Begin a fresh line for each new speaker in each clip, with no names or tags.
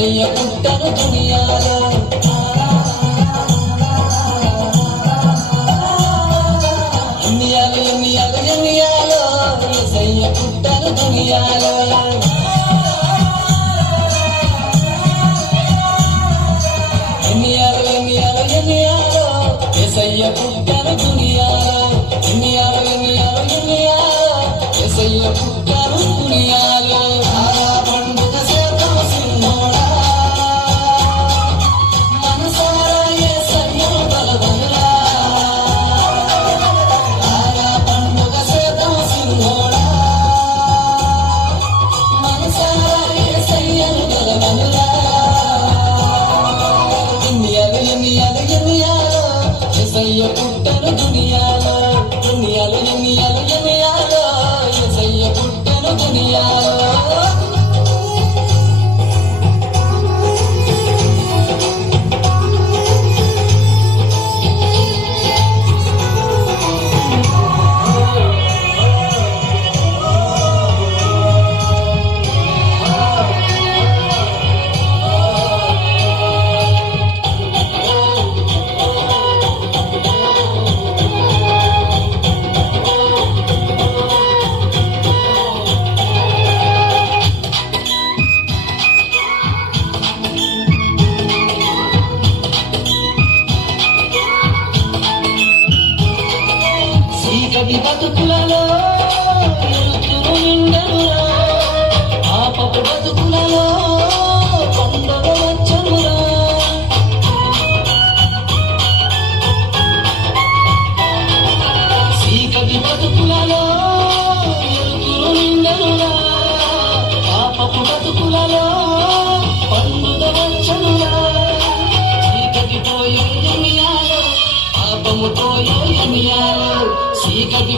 చెయ్యకుంటాను దునియాలో ఎన్నియాలు ఎన్నియాలు ఎన్నియాలో చెయ్యకుంటాను దునియాలో ఎన్నియాలు ఎన్నియాలు ఎన్నియాలో చెయ్యకుంటాను say it better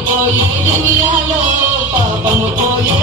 పోయే దునియాలో పాపము పోయే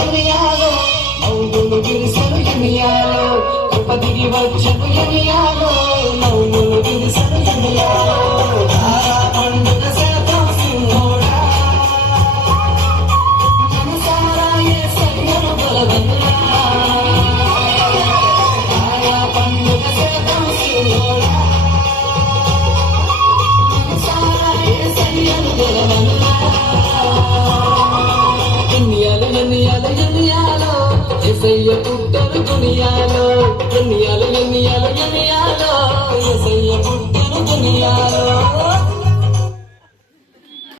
ఎనియాలో మౌనులు విరుసలు ఎనియాలో కృప దిగి వచ్చను ఎనియాలో మౌనులు ఎసయ్య పుట్టరు దునియాలో ఎన్నియాలు ఎన్నియాలు ఎన్నియాలో. ఎసయ్య పుట్టరు దునియాలో